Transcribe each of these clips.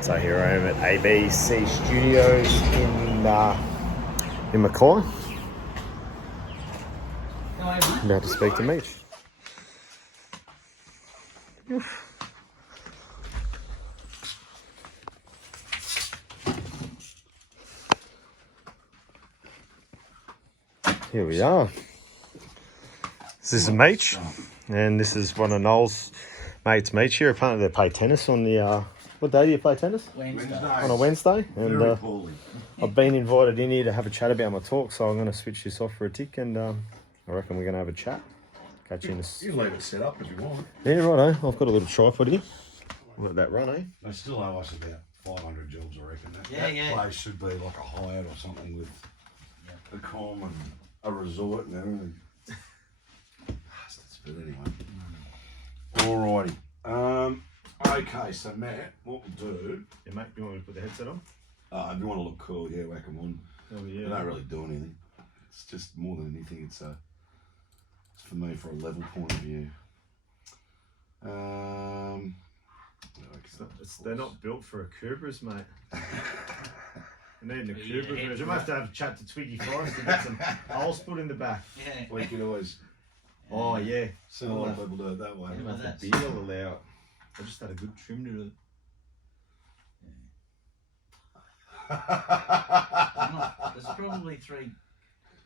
So here I am at ABC Studios in Mackay. I'm about to speak to Meech. Here we are. This is Meech, and this is one of Noel's mates, Meech here. Apparently they play tennis on the, what day do you play tennis? Wednesday. On a Wednesday. And Very poorly. I've been invited in here to have a chat about my talk, so I'm going to switch this off for a tick, and I reckon we're going to have a chat. Catch you in this. You can leave it set up if you want. Yeah, righto. I've got a little tripod here. Let that run, eh? They still owe us about 500 jobs, I reckon. That place should be like a Hyatt or something with a com and a resort and everything. Bastards, but anyway. Alrighty. Okay, so Matt, what we'll do... Yeah, mate, you want me to put the headset on? If you want to look cool, yeah, whack them on. Oh, yeah. They don't really do anything. It's just more than anything, it's for me for a level point of view. They're not built for a Cobras, mate. They need a Cobra version. I might have to have a chat to Twiggy Forrest to get some holes put in the back. Yeah. We could always... Oh, yeah. So a lot of people do it that way. The beard will allow it. I just had a good trim to it. There's probably 3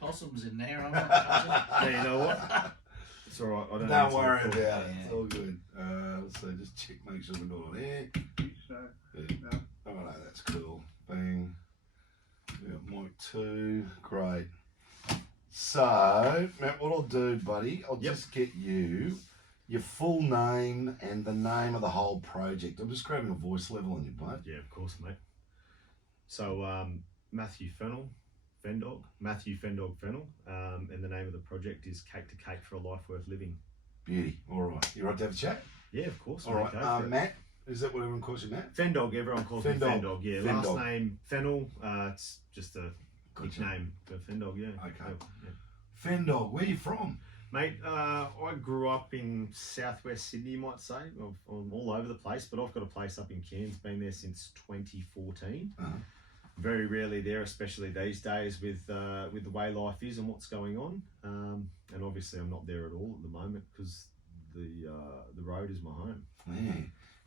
possums in there. I'm not Yeah, you know what? It's all right. I don't worry about it. It's all good. So just check, make sure we're not on air. Yeah. Oh no, that's cool. Bang. Yeah, mic 2. Great. So, Matt, what I'll do, buddy, I'll just get you your full name and the name of the whole project. I'm just grabbing a voice level on you, bud. Yeah, of course, mate. So, Matthew Fennell, Matthew Fendog Fennell, and the name of the project is Cape to Cape for a Life Worth Living. Beauty. All right. You right to have a chat? Yeah, of course. All right. Matt, is that what everyone calls you, Matt? Fendog, everyone calls me Fendog. Yeah, Fendog. Last name Fennell. It's just a nickname for Fendog. Yeah. Okay. Yeah. Fendog, where are you from? Mate, I grew up in southwest Sydney, you might say. I'm all over the place, but I've got a place up in Cairns, been there since 2014. Very rarely there, especially these days with the way life is and what's going on. And obviously I'm not there at all at the moment because the road is my home. Yeah.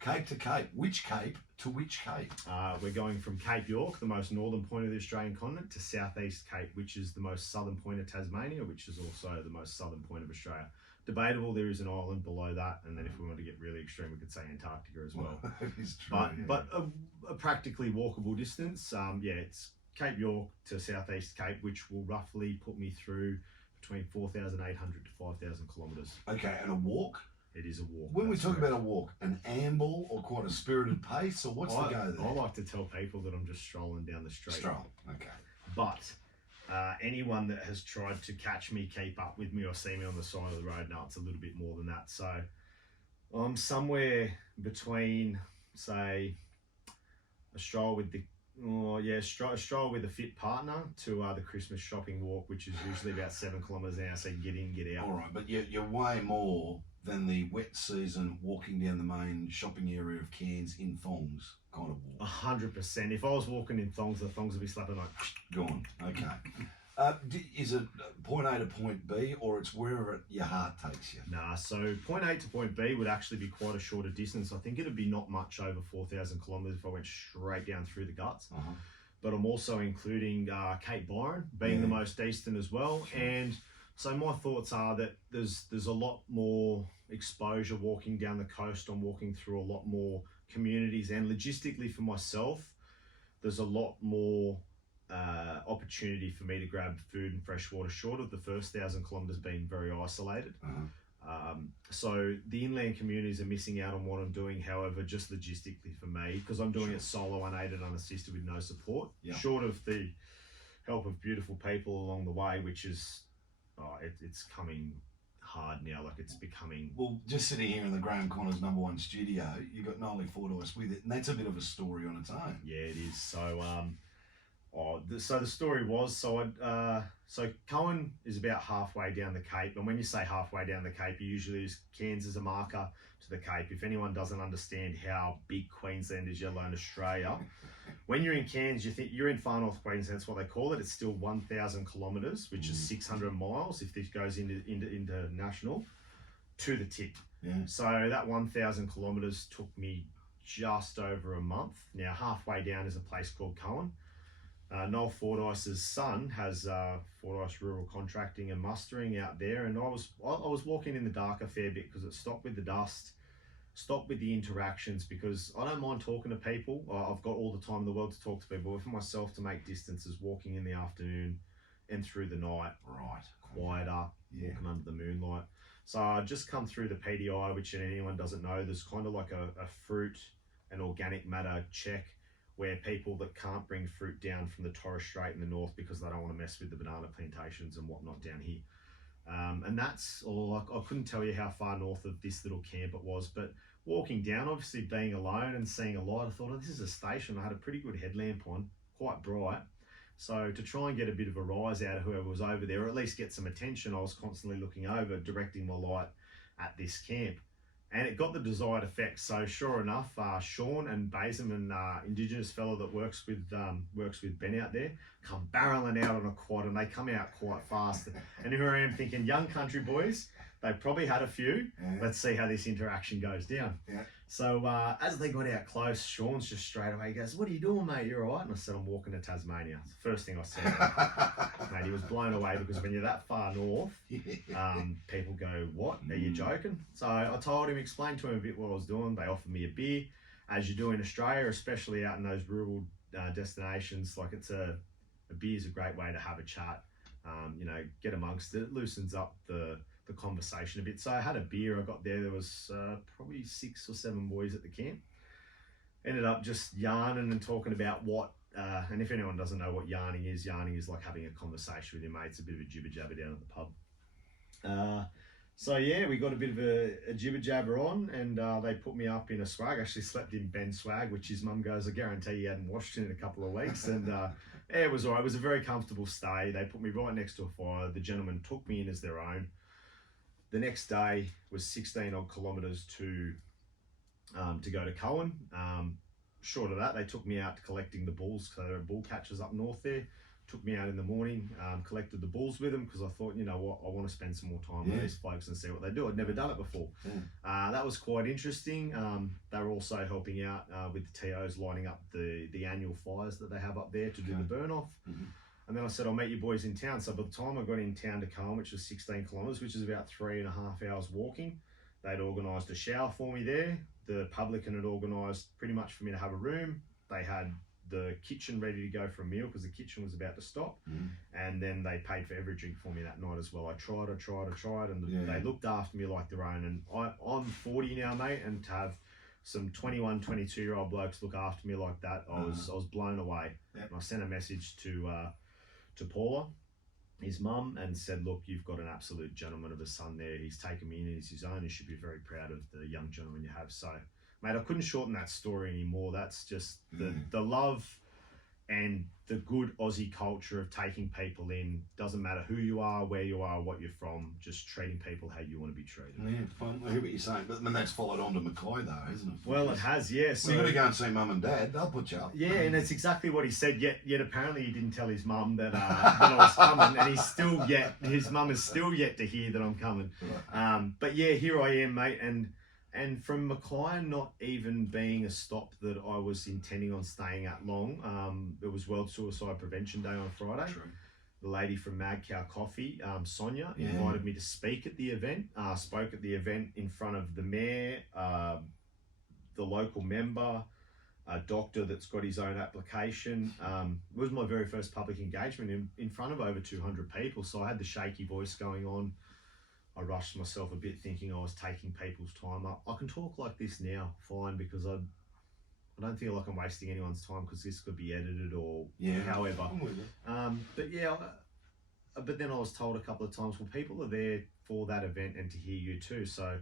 Cape to Cape. Which Cape to which Cape? We're going from Cape York, the most northern point of the Australian continent, to Southeast Cape, which is the most southern point of Tasmania, which is also the most southern point of Australia. Debatable, there is an island below that, and then if we want to get really extreme, we could say Antarctica as well. That is true. But a practically walkable distance. It's Cape York to Southeast Cape, which will roughly put me through between 4,800 to 5,000 kilometres. Okay, and a walk? It is a walk. When we talk about a walk, an amble or quite a spirited pace, or what's the go there? I like to tell people that I'm just strolling down the street. Stroll, okay. But anyone that has tried to catch me, keep up with me, or see me on the side of the road, no, it's a little bit more than that. So I'm somewhere between, say, a stroll with a stroll with a fit partner to the Christmas shopping walk, which is usually about 7 kilometres an hour, so you can get in, get out. All right, but you're way more than the wet season walking down the main shopping area of Cairns in thongs kind of walk. 100%. If I was walking in thongs, the thongs would be slapping like... Gone, okay. Is it point A to point B, or it's wherever your heart takes you? Nah, so point A to point B would actually be quite a shorter distance. I think it'd be not much over 4,000 kilometres if I went straight down through the guts. But I'm also including Cape Byron being the most eastern as well. Sure. And so my thoughts are that there's a lot more exposure walking down the coast. I'm walking through a lot more communities, and logistically for myself, there's a lot more opportunity for me to grab food and fresh water short of the first 1,000 kilometres being very isolated. So the inland communities are missing out on what I'm doing. However, just logistically for me, because I'm doing it solo, unaided, unassisted with no support, short of the help of beautiful people along the way, which is it's coming hard now. Like, it's becoming... Well, just sitting here in the Graham Connors #1 studio, you've got Nolly Fordyce with it, and that's a bit of a story on its own. Yeah, it is. So So the story was, so Cohen is about halfway down the Cape, and when you say halfway down the Cape, you usually use Cairns as a marker to the Cape. If anyone doesn't understand how big Queensland is, yellow and Australia, when you're in Cairns, you think you're in far north Queensland. That's what they call it. It's still 1,000 kilometres, which is 600 miles if this goes into national, to the tip. Yeah. So that 1,000 kilometres took me just over a month. Now halfway down is a place called Cohen. Noel Fordyce's son has Fordyce Rural Contracting and Mustering out there, and I was walking in the dark a fair bit because it stopped with the dust, stopped with the interactions, because I don't mind talking to people. I've got all the time in the world to talk to people. But for myself to make distances, walking in the afternoon and through the night, quieter, walking under the moonlight. So I just come through the PDI, which anyone doesn't know, there's kind of like a fruit and organic matter check, where people that can't bring fruit down from the Torres Strait in the north because they don't want to mess with the banana plantations and whatnot down here. And that's all. I couldn't tell you how far north of this little camp it was, but walking down, obviously being alone and seeing a light, I thought, oh, this is a station. I had a pretty good headlamp on, quite bright. So to try and get a bit of a rise out of whoever was over there, or at least get some attention, I was constantly looking over, directing my light at this camp. And it got the desired effect. So sure enough, Sean and Bazem, an Indigenous fellow that works with Ben out there, come barreling out on a quad, and they come out quite fast. And here I am thinking, young country boys, they probably had a few. Yeah. Let's see how this interaction goes down. Yeah. So as they got out close, Sean's just straight away goes, "What are you doing, mate? You all right?" And I said, "I'm walking to Tasmania." It's the first thing I said. Mate, he was blown away, because when you're that far north, people go, "What? Are you joking?" So I told him, explained to him a bit what I was doing. They offered me a beer, as you do in Australia, especially out in those rural destinations. Like a beer is a great way to have a chat. Get amongst it. It loosens up the conversation a bit. So I had a beer. I got there was probably 6 or 7 boys at the camp. Ended up just yarning and talking about what and if anyone doesn't know what yarning is like having a conversation with your mates, a bit of a jibber jabber down at the pub. So yeah, we got a bit of a jibber jabber on, and they put me up in a swag. I actually slept in Ben's swag, which his mum goes, "I guarantee you hadn't washed it in a couple of weeks." And yeah, it was all right. It was a very comfortable stay. They put me right next to a fire. The gentlemen took me in as their own. The next day was 16 odd kilometres to go to Cohen. Short of that, they took me out collecting the bulls, because there are bull catchers up north there. Took me out in the morning, collected the bulls with them, because I thought, you know what, I want to spend some more time with these folks and see what they do. I'd never done it before. That was quite interesting. They were also helping out with the TOs, lining up the annual fires that they have up there to do the burn off. And then I said, "I'll meet you boys in town." So by the time I got in town to Cohen, which was 16 kilometres, which is about 3.5 hours walking, they'd organised a shower for me there. The publican had organised pretty much for me to have a room. They had the kitchen ready to go for a meal, because the kitchen was about to stop. And then they paid for every drink for me that night as well. I tried, and they looked after me like their own. And I'm 40 now, mate, and to have some 21, 22-year-old blokes look after me like that, I was blown away. And I sent a message to Paula, his mum, and said, "Look, you've got an absolute gentleman of a son there. He's taken me in as his own. You should be very proud of the young gentleman you have." So, mate, I couldn't shorten that story anymore. That's just the love and the good Aussie culture of taking people in. Doesn't matter who you are, where you are, what you're from, just treating people how you want to be treated. Yeah, fun. I hear what you're saying, but I mean, that's followed on to Mackay though, isn't it? Well, it has, yeah. So you've got to go and see mum and dad. They'll put you up. Yeah, and it's exactly what he said. Yet apparently he didn't tell his mum that I was coming, and his mum is still yet to hear that I'm coming. But yeah, here I am, mate, and from Mackay not even being a stop that I was intending on staying at long, it was World Suicide Prevention Day on a Friday. True. The lady from Mackay Coffee, Sonia, invited me to speak at the event. Spoke at the event in front of the mayor, the local member, a doctor that's got his own application. It was my very first public engagement in front of over 200 people, so I had the shaky voice going on. I rushed myself a bit, thinking I was taking people's time up. I can talk like this now, fine, because I don't feel like I'm wasting anyone's time, because this could be edited or however. But yeah, but then I was told a couple of times, well, people are there for that event and to hear you too. So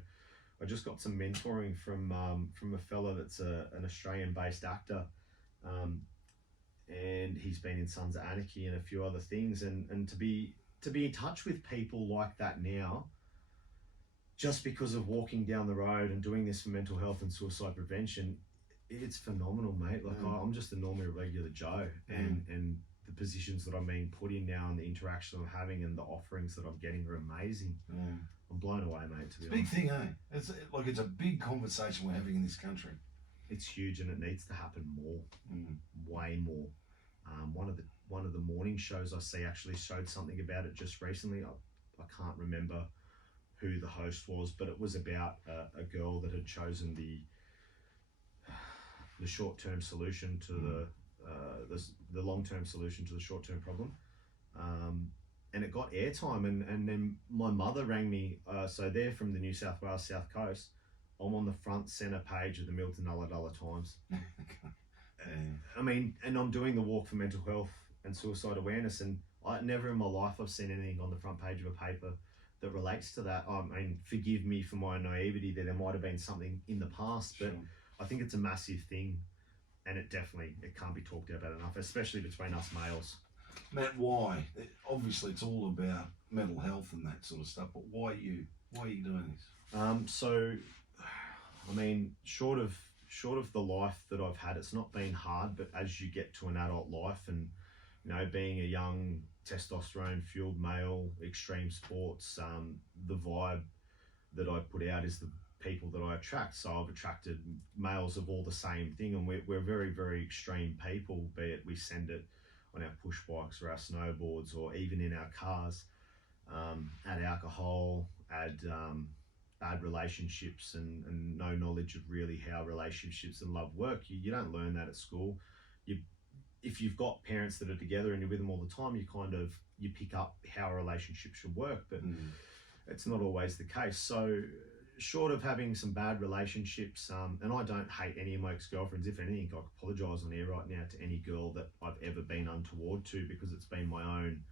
I just got some mentoring from a fella that's an Australian-based actor. and he's been in Sons of Anarchy and a few other things, and to be in touch with people like that now, just because of walking down the road and doing this for mental health and suicide prevention, it's phenomenal, mate. Like I'm just a normal regular Joe, and the positions that I'm being put in now and the interaction I'm having and the offerings that I'm getting are amazing. I'm blown away, mate, to be honest. Big thing, eh? It's a big conversation we're having in this country. It's huge, and it needs to happen more, way more. One of the morning shows I see actually showed something about it just recently. I can't remember who the host was, but it was about a girl that had chosen the short-term solution to the long-term solution to the short-term problem, and it got airtime. And then my mother rang me. So they're from the New South Wales South Coast. I'm on the front centre page of the Milton Ulladulla Times. I mean, and I'm doing the walk for mental health and suicide awareness, and I never in my life I've seen anything on the front page of a paper that relates to that. I mean, forgive me for my naivety that there might have been something in the past, but I think it's a massive thing, and it can't be talked about enough, especially between us males. Matt, why? Obviously, it's all about mental health and that sort of stuff, but why are you doing this? So, I mean, short of the life that I've had, it's not been hard, but as you get to an adult life and, being a young testosterone-fueled male, extreme sports, the vibe that I put out is the people that I attract. So I've attracted males of all the same thing, and we're very, very extreme people, be it we send it on our push bikes or our snowboards or even in our cars. Add alcohol, add relationships and no knowledge of really how relationships and love work. You don't learn that at school. If you've got parents that are together and you're with them all the time, you pick up how a relationship should work, but it's not always the case. So short of having some bad relationships, and I don't hate any of my ex-girlfriends. If anything, I apologise on air right now to any girl that I've ever been untoward to, because it's been my own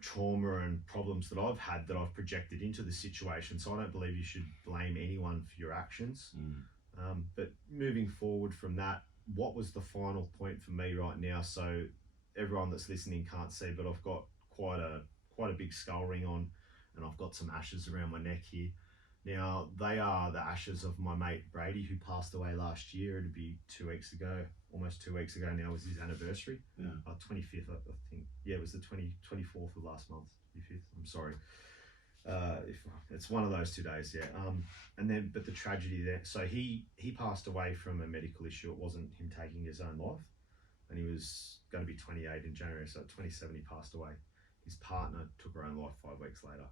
trauma and problems that I've had that I've projected into the situation. So I don't believe you should blame anyone for your actions. But moving forward from that, what was the final point for me right now? So everyone that's listening can't see, but I've got quite a big skull ring on, and I've got some ashes around my neck here. Now, they are the ashes of my mate Brady, who passed away last year. It'd be 2 weeks ago, almost 2 weeks ago now was his anniversary. 25th, I think. Yeah, it was the 24th of last month, 25th. I'm sorry. If it's one of those 2 days, yeah. But the tragedy there, so he passed away from a medical issue. It wasn't him taking his own life, and he was going to be 28 in January, so at 27 he passed away. His partner took her own life 5 weeks later.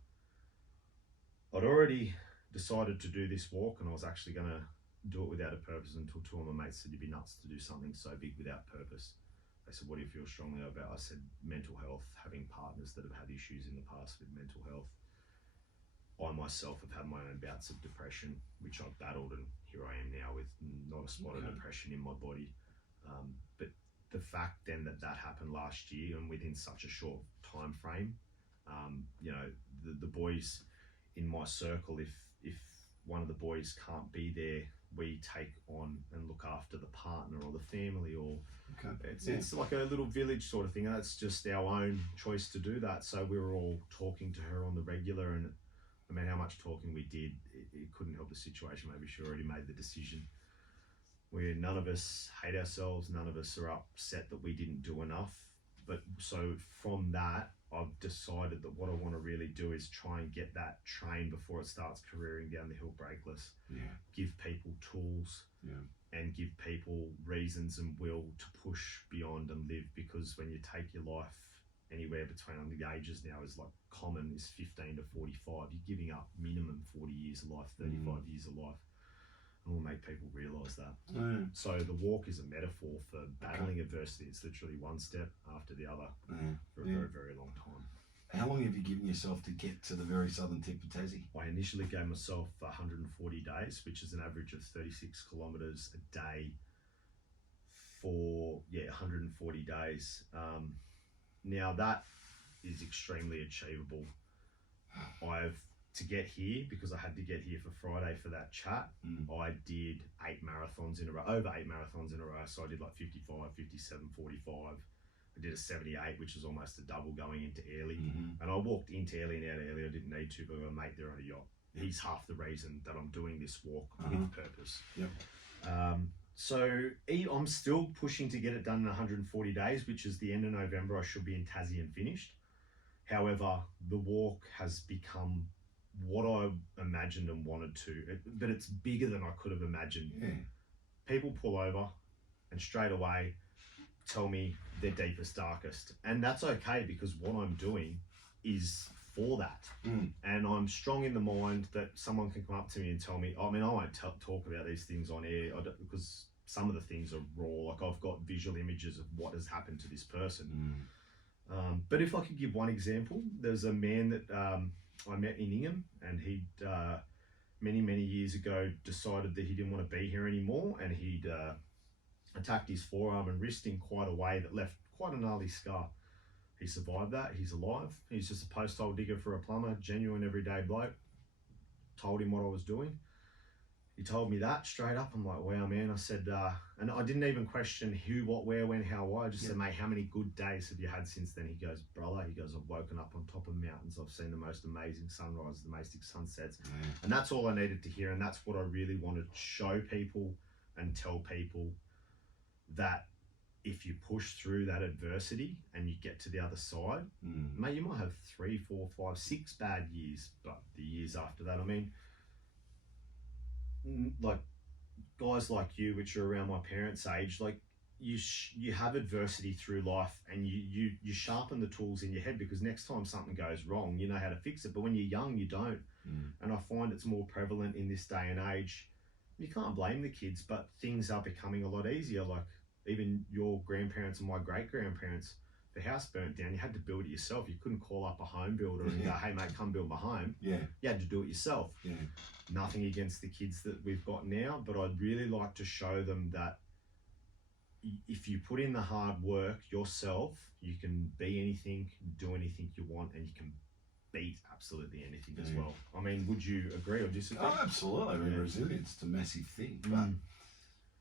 I'd already decided to do this walk, and I was actually going to do it without a purpose until two of my mates said, you'd be nuts to do something so big without purpose. They said, what do you feel strongly about? I said, mental health, having partners that have had issues in the past with mental health. I myself have had my own bouts of depression, which I've battled, and here I am now with not a spot of depression in my body. But the fact then that happened last year, and within such a short time frame, the boys in my circle, if one of the boys can't be there, we take on and look after the partner or the family, or it's like a little village sort of thing. And that's just our own choice to do that. So we were all talking to her on the regular, and no matter how much talking we did, it couldn't help the situation. Maybe she already made the decision. None of us hate ourselves, none of us are upset that we didn't do enough. But so from that, I've decided that what I want to really do is try and get that train before it starts careering down the hill breakless. Give people tools and give people reasons and will to push beyond and live, because when you take your life anywhere between, on the ages now is like common is 15 to 45, you're giving up minimum 40 years of life, 35 years of life. I want to make people realise that. So the walk is a metaphor for battling adversity. It's literally one step after the other for a very, very long time. How long have you given yourself to get to the very southern tip of Tassie? I initially gave myself 140 days, which is an average of 36 kilometres a day for 140 days. Now that is extremely achievable. I've to get here, because I had to get here for Friday for that chat, I did 8 marathons in a row, over 8 marathons in a row. So I did like 55, 57, 45. I did a 78, which is almost a double going into Airlie. And I walked into Airlie and out of Airlie. I didn't need to, but I got a mate there on a yacht. He's half the reason that I'm doing this walk with purpose. So I'm still pushing to get it done in 140 days, which is the end of November. I should be in Tassie and finished. However, the walk has become what I imagined and wanted to, but it's bigger than I could have imagined. People pull over and straight away tell me their deepest, darkest. And that's okay, because what I'm doing is for that. And I'm strong in the mind that someone can come up to me and tell me, I mean, I won't talk about these things on air because some of the things are raw. Like, I've got visual images of what has happened to this person. But if I could give one example, there's a man that I met in Ingham, and he'd many years ago decided that he didn't want to be here anymore, and he'd attacked his forearm and wrist in quite a way that left quite a gnarly scar. He survived that. He's alive. He's just a post-hole digger for a plumber, genuine everyday bloke. Told him what I was doing. He told me that straight up. I'm like, wow, man. I said, and I didn't even question who, what, where, when, how, why. I just said, mate, how many good days have you had since then? He goes, brother, I've woken up on top of mountains. I've seen the most amazing sunrises, the most sunsets. And that's all I needed to hear. And that's what I really wanted to show people and tell people, that if you push through that adversity and you get to the other side, mate, you might have 3, 4, 5, 6 bad years, but the years after that, I mean, like guys like you, which are around my parents' age, like you have adversity through life, and you sharpen the tools in your head, because next time something goes wrong, you know how to fix it. But when you're young, you don't. And I find it's more prevalent in this day and age. You can't blame the kids, but things are becoming a lot easier. Like, even your grandparents and my great-grandparents, the house burnt down, you had to build it yourself. You couldn't call up a home builder and go, hey mate, come build my home. You had to do it yourself. Nothing against the kids that we've got now, but I'd really like to show them that if you put in the hard work yourself, you can be anything, do anything you want, and you can beat absolutely anything as well. I mean, would you agree or disagree? Oh, absolutely. I mean, resilience is a massive thing, but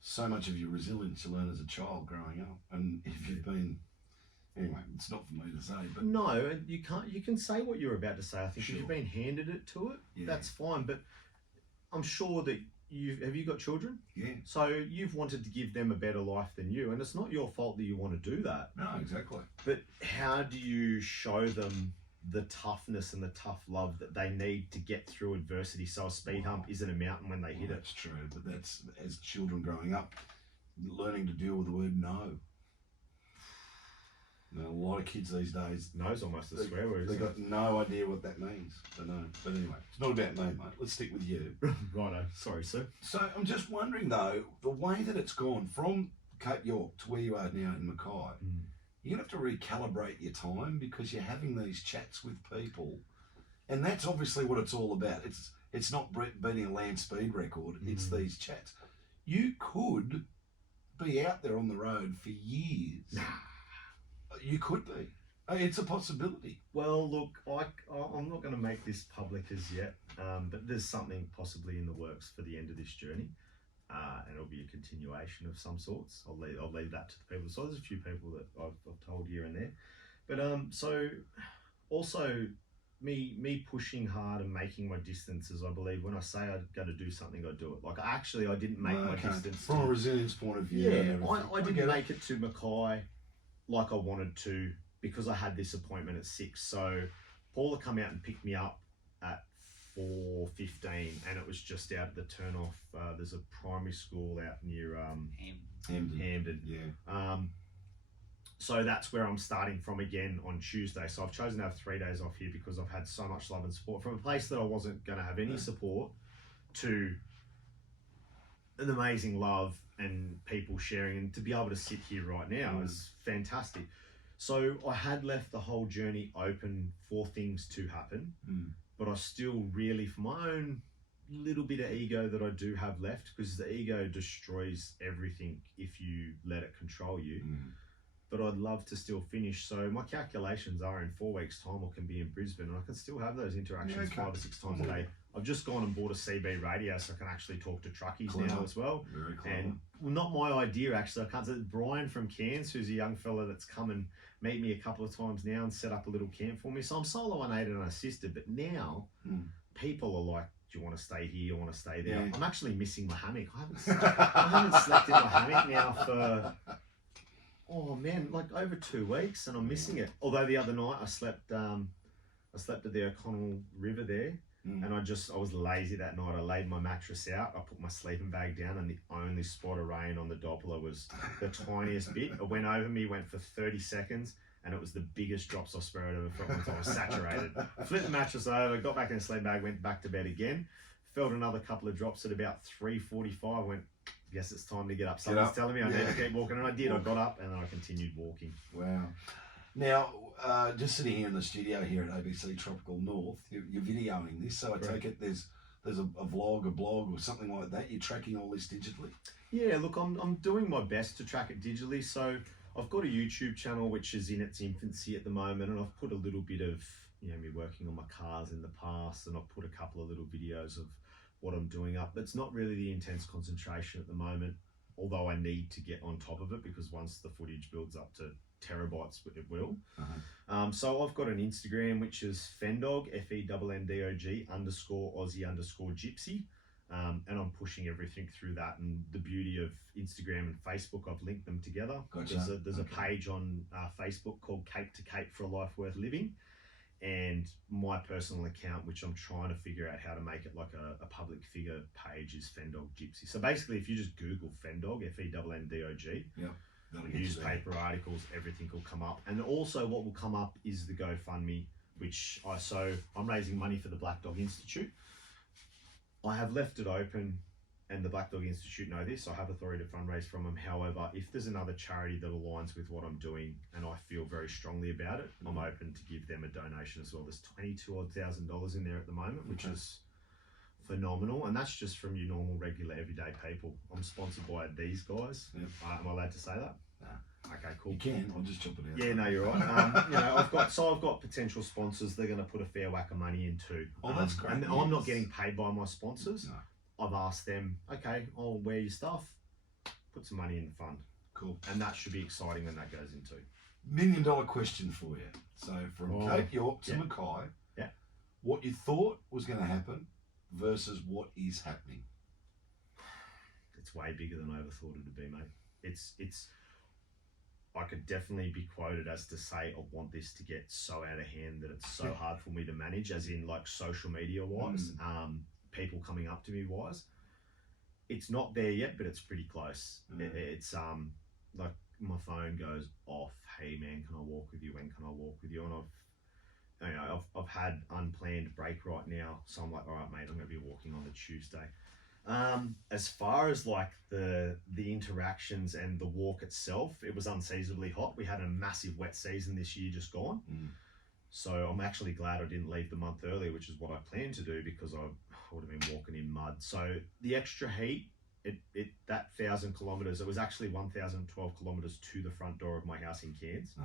so much of your resilience you learn as a child growing up. And if you've been, anyway, it's not for me to say, but no, you can't. You can say what you're about to say. I think if you've been handed it to it, that's fine. But I'm sure that have you got children? So you've wanted to give them a better life than you, and it's not your fault that you want to do that. No, exactly. But how do you show them the toughness and the tough love that they need to get through adversity, so a speed hump isn't a mountain when they hit it? That's true, but that's, as children growing up, learning to deal with the word no. You know, a lot of kids these days, no's almost a swear word. They've got no idea what that means. They know. But anyway, it's not about me, mate. Let's stick with you. Righto. Sorry, sir. So I'm just wondering though, the way that it's gone from Cape York to where you are now in Mackay, you're going to have to recalibrate your time, because you're having these chats with people, and that's obviously what it's all about. It's not beating a land speed record, it's these chats. You could be out there on the road for years. You could be. It's a possibility. Well, look, I'm not going to make this public as yet, but there's something possibly in the works for the end of this journey. And it'll be a continuation of some sorts. I'll leave that to the people. So there's a few people that I've told here and there. But so also me pushing hard and making my distances, I believe when I say I'm going to do something, I do it. Like I didn't make my distance. From a resilience point of view. Yeah, I didn't make it to Mackay like I wanted to, because I had this appointment at 6. So Paula come out and picked me up at 4:15, and it was just out of the turn off. There's a primary school out near Hampden. So that's where I'm starting from again on Tuesday. So I've chosen to have 3 days off here, because I've had so much love and support from a place that I wasn't going to have any support, to an amazing love and people sharing, and to be able to sit here right now is fantastic. So I had left the whole journey open for things to happen, but I still really, for my own little bit of ego that I do have left, because the ego destroys everything if you let it control you. but I'd love to still finish. So my calculations are in 4 weeks' time I can be in Brisbane and I can still have those interactions 5 or 6 times a day. I've just gone and bought a CB radio so I can actually talk to truckies now as well. Very clever. And not my idea actually. I can't say Brian from Cairns, who's a young fella that's come and meet me a couple of times now and set up a little camp for me. So I'm solo unaided and assisted, but now people are like, do you want to stay here? You want to stay there? Yeah. I'm actually missing my hammock. I haven't slept in my hammock now for, oh man, like over 2 weeks, and I'm missing it. Although the other night I slept at the O'Connell River there, and I was lazy that night. I laid my mattress out, I put my sleeping bag down, and the only spot of rain on the Doppler was the tiniest bit. It went over me, went for 30 seconds, and it was the biggest drops of spirit I've ever felt until I was saturated. Flipped the mattress over, got back in the sleeping bag, went back to bed again. Felt another couple of drops at about 3:45. Went, guess it's time to get up. Someone's telling me I need to keep walking, and I did. I got up and then I continued walking. Wow. Now, just sitting here in the studio here at ABC Tropical North, you're videoing this, so I take it there's a vlog, a blog, or something like that. You're tracking all this digitally? Yeah, look, I'm doing my best to track it digitally. So I've got a YouTube channel which is in its infancy at the moment, and I've put a little bit of me working on my cars in the past, and I've put a couple of little videos of what I'm doing up. But it's not really the intense concentration at the moment, although I need to get on top of it because once the footage builds up to terabytes, it will. So I've got an Instagram which is Fendog, FENNDOG _Aussie _Gypsy. And I'm pushing everything through that, and the beauty of Instagram and Facebook, I've linked them together. Gotcha. There's a page on Facebook called Cape to Cape for a Life Worth Living, and my personal account, which I'm trying to figure out how to make it like a public figure page, is Fendog Gypsy. So basically, if you just Google Fendog, FENNDOG, newspaper articles, everything will come up. And also what will come up is the GoFundMe, which I'm raising money for the Black Dog Institute. I have left it open, and the Black Dog Institute know this. I have authority to fundraise from them. However, if there's another charity that aligns with what I'm doing and I feel very strongly about it, I'm open to give them a donation as well. There's $22,000 in there at the moment, which is phenomenal, and that's just from your normal, regular, everyday people. I'm sponsored by these guys. Am I allowed to say that? No. Okay, cool. You can. I'll just chop it out. Yeah, no, you're right. I've got potential sponsors. They're going to put a fair whack of money in too. Oh, that's great. And I'm not getting paid by my sponsors. No. I've asked them, okay, I'll wear your stuff, put some money in the fund. Cool. And that should be exciting when that goes into. $1 million question for you. So from Cape York to Mackay, what you thought was going to happen versus what is happening? It's way bigger than I ever thought it would be, mate. It's I could definitely be quoted as to say I want this to get so out of hand that it's so hard for me to manage, as in like social media wise, people coming up to me wise. It's not there yet, but it's pretty close. It's like my phone goes off. Hey man, can I walk with you? When can I walk with you? And I've had unplanned break right now, so I'm like, all right, mate, I'm going to be walking on the Tuesday. As far as like the interactions and the walk itself, it was unseasonably hot. We had a massive wet season this year just gone. So I'm actually glad I didn't leave the month earlier, which is what I planned to do, because I would have been walking in mud. So the extra heat, that 1,000 kilometers, it was actually 1,012 kilometers to the front door of my house in Cairns.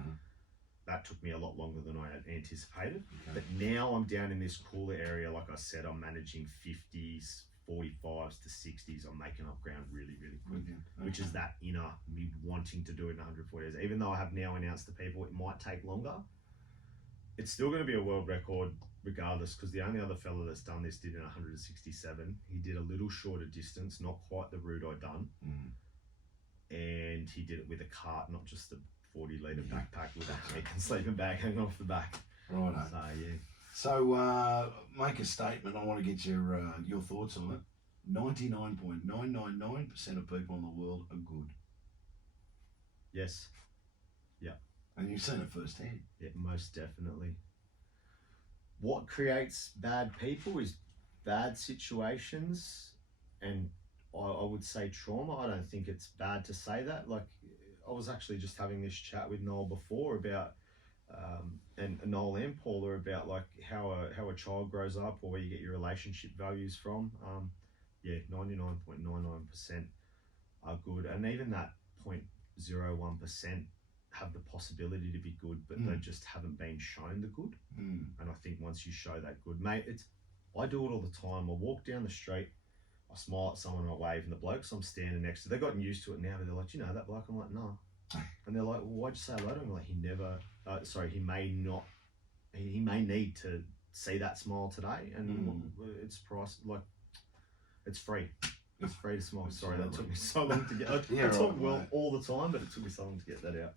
That took me a lot longer than I had anticipated. But now I'm down in this cooler area. Like I said, I'm managing 50s, 45s to 60s. I'm making up ground really, really quick, which is that inner me wanting to do it in 140 days. Even though I have now announced to people it might take longer, it's still going to be a world record regardless, because the only other fella that's done this did in 167. He did a little shorter distance, not quite the route I'd done. And he did it with a cart, not just the 40-litre backpack with a hammock and sleeping bag hanging off the back. Right. So, yeah. So, make a statement. I want to get your thoughts on it. 99.999% of people in the world are good. Yes. Yeah. And you've seen it firsthand. Yeah, most definitely. What creates bad people is bad situations, and I would say trauma. I don't think it's bad to say that. Like, I was actually just having this chat with Noel before about, and Noel and Paula, about like how a child grows up, or where you get your relationship values from. 99.99% are good, and even that 0.01% have the possibility to be good, but they just haven't been shown the good. And I think once you show that good, mate, I do it all the time. I walk down the street, I smile at someone, I wave, and the blokes I'm standing next to, they've gotten used to it now, but they're like, you know that bloke? I'm like, no. And they're like, well, why'd you say hello to him? I'm like, he may need to see that smile today, and it's priced, like, it's free. It's free to smile. Sorry, that took me so long to get. I talk well all the time, but it took me so long to get that out.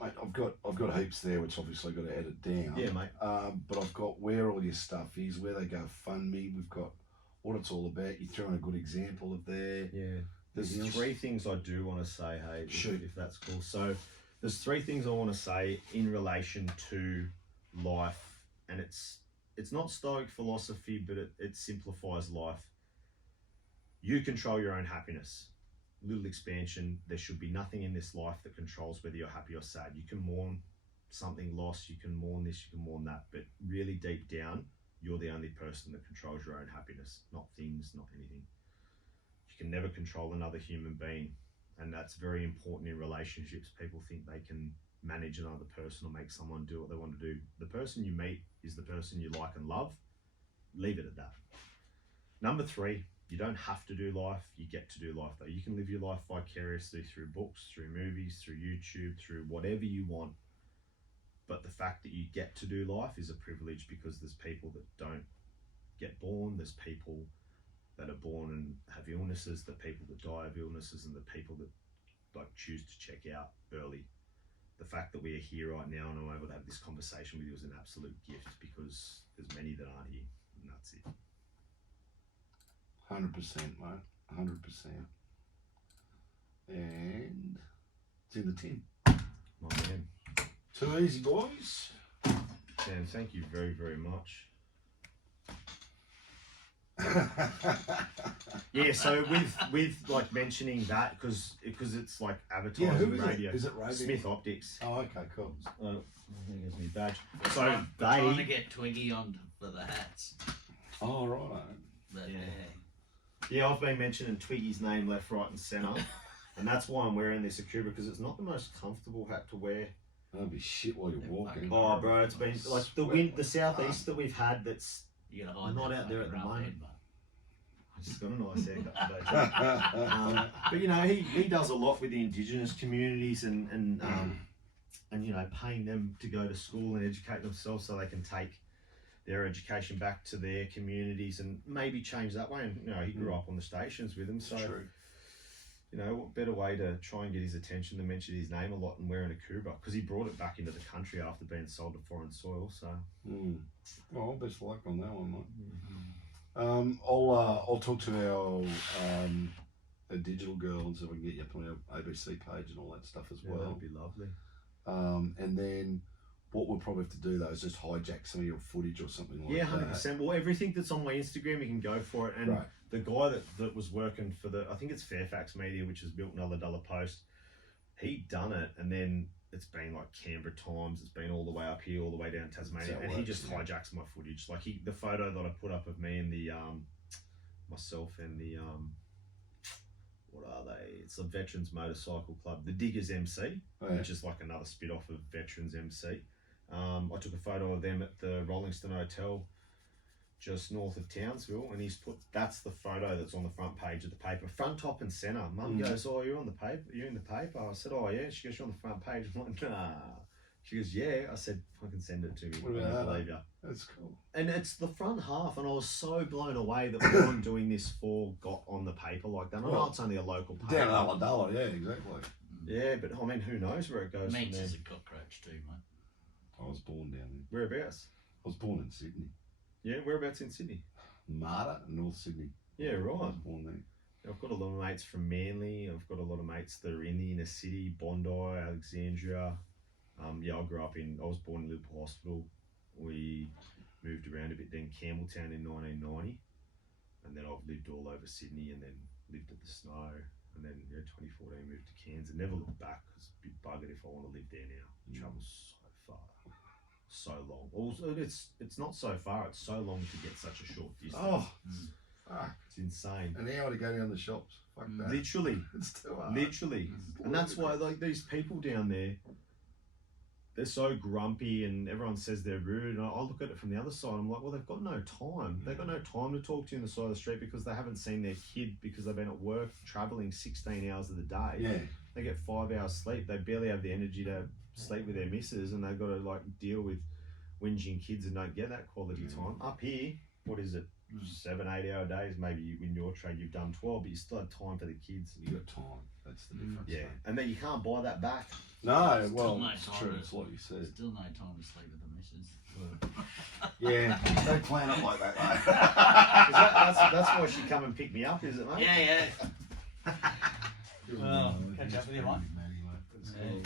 Mate, I've got heaps there, which obviously got to edit down. Yeah, mate. But I've got where all your stuff is, where they go fund me. We've got what it's all about. You threw in a good example of there. Yeah. There's three things I do want to say, hey, if that's cool. So there's three things I want to say in relation to life, and it's not Stoic philosophy, but it simplifies life. You control your own happiness. Little expansion, there should be nothing in this life that controls whether you're happy or sad. You can mourn something lost, you can mourn this, you can mourn that, but really deep down, you're the only person that controls your own happiness, not things, not anything. You can never control another human being, and that's very important in relationships. People think they can manage another person or make someone do what they want to do. The person you meet is the person you like and love. Leave it at that. Number 3, you don't have to do life, you get to do life though. You can live your life vicariously through books, through movies, through YouTube, through whatever you want. But the fact that you get to do life is a privilege, because there's people that don't get born, there's people that are born and have illnesses, the people that die of illnesses, and the people that like choose to check out early. The fact that we are here right now and I'm able to have this conversation with you is an absolute gift, because there's many that aren't here, and that's it. 100%, mate. 100%. And it's in the tin. My man. Too easy, boys. Dan, thank you very, very much. Yeah, so with like mentioning that, because it's like advertising radio. Is it radio? Smith Optics. Oh, okay, cool. I think it's my badge. So we're trying to get Twiggy on for the hats. Oh, right. But, yeah, I've been mentioning Twiggy's name left, right, and centre, and that's why I'm wearing this Akuba, because it's not the most comfortable hat to wear. That'll be shit while you're walking. Oh, bro, it's been like the wind, the southeast that we've had. That's not out there at the moment. I just got a nice haircut today. But you know, he does a lot with the Indigenous communities and you know, paying them to go to school and educate themselves so they can take their education back to their communities and maybe change that way. And you know, he grew up on the stations with them, so True. you know, what better way to try and get his attention than mention his name a lot and wearing a Kuba, because he brought it back into the country after being sold to foreign soil. So well, best of luck on that one, mate. I'll talk to our digital girls so we can get you up on our ABC page and all that stuff as well. That'd be lovely. And then what we'll probably have to do though is just hijack some of your footage or something like that. Yeah, 100%. Well, everything that's on my Instagram, you can go for it. And right. The guy that was working for I think it's Fairfax Media, which is Milton Ulladulla Post, he done it, and then it's been like Canberra Times, it's been all the way up here, all the way down Tasmania, and he just hijacks my footage. Like the photo that I put up of me and the myself and the what are they? It's a Veterans Motorcycle Club, the Diggers MC, which is like another spit off of Veterans MC. I took a photo of them at the Rollington Hotel just north of Townsville, and he's put, that's the photo that's on the front page of the paper, front, top and centre. Mum goes, oh, you're on the paper? You're in the paper? I said, oh yeah. She goes, you're on the front page. I'm like, nah. She goes, yeah. I said, fucking send it to me. What about I believe you. That's cool. And it's the front half, and I was so blown away that what I'm doing this for got on the paper like that. I know it's only a local paper. Down $1, yeah, exactly. Yeah, but I mean, who knows where it goes. Meech is a cockroach too, mate. I was born down there. Whereabouts? I was born in Sydney. Yeah, whereabouts in Sydney? Marta, North Sydney. Yeah, right. I was born there. I've got a lot of mates from Manly. I've got a lot of mates that are in the inner city, Bondi, Alexandria. Yeah, I was born in Liverpool Hospital. We moved around a bit, then Campbelltown in 1990. And then I've lived all over Sydney, and then lived at the Snow. And then 2014 moved to Cairns and never looked back, because it's a bit buggered if I want to live there now. The travel's so far. So long. Also, it's not so far, it's so long to get such a short distance. Oh, fuck. It's insane. An hour to go down the shops. Fuck that. Literally. It's too hard. Literally. And that's why, like, these people down there, they're so grumpy and everyone says they're rude. And I look at it from the other side. I'm like, well, they've got no time. They've got no time to talk to you on the side of the street because they haven't seen their kid because they've been at work traveling 16 hours of the day. Yeah. They get 5 hours sleep. They barely have the energy to sleep with their missus, and they've got to like deal with whinging kids and don't get that quality time. Up here, what is it? 7, 8 hour days. Maybe in your trade you've done 12, but you still have time for the kids. You got time. That's the difference. Yeah, and then you can't buy that back. No, Still well, no it's time true. to- It's like you said. Still no time to sleep with the missus. Yeah, don't plan it like that, though. That's why she come and pick me up, is it, mate? Yeah. Well, catch up with you, mate. That's Yeah. cool.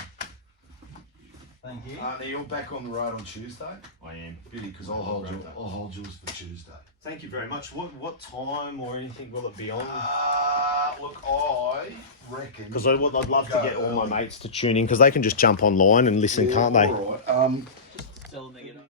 Thank you. Now you're back on the road on Tuesday, I am. Billy, because I'll hold yours for Tuesday. Thank you very much. What time or anything will it be on? Look, I reckon. Because I'd love to get all my mates to tune in because they can just jump online and listen, can't they? All right. Tell them they get up.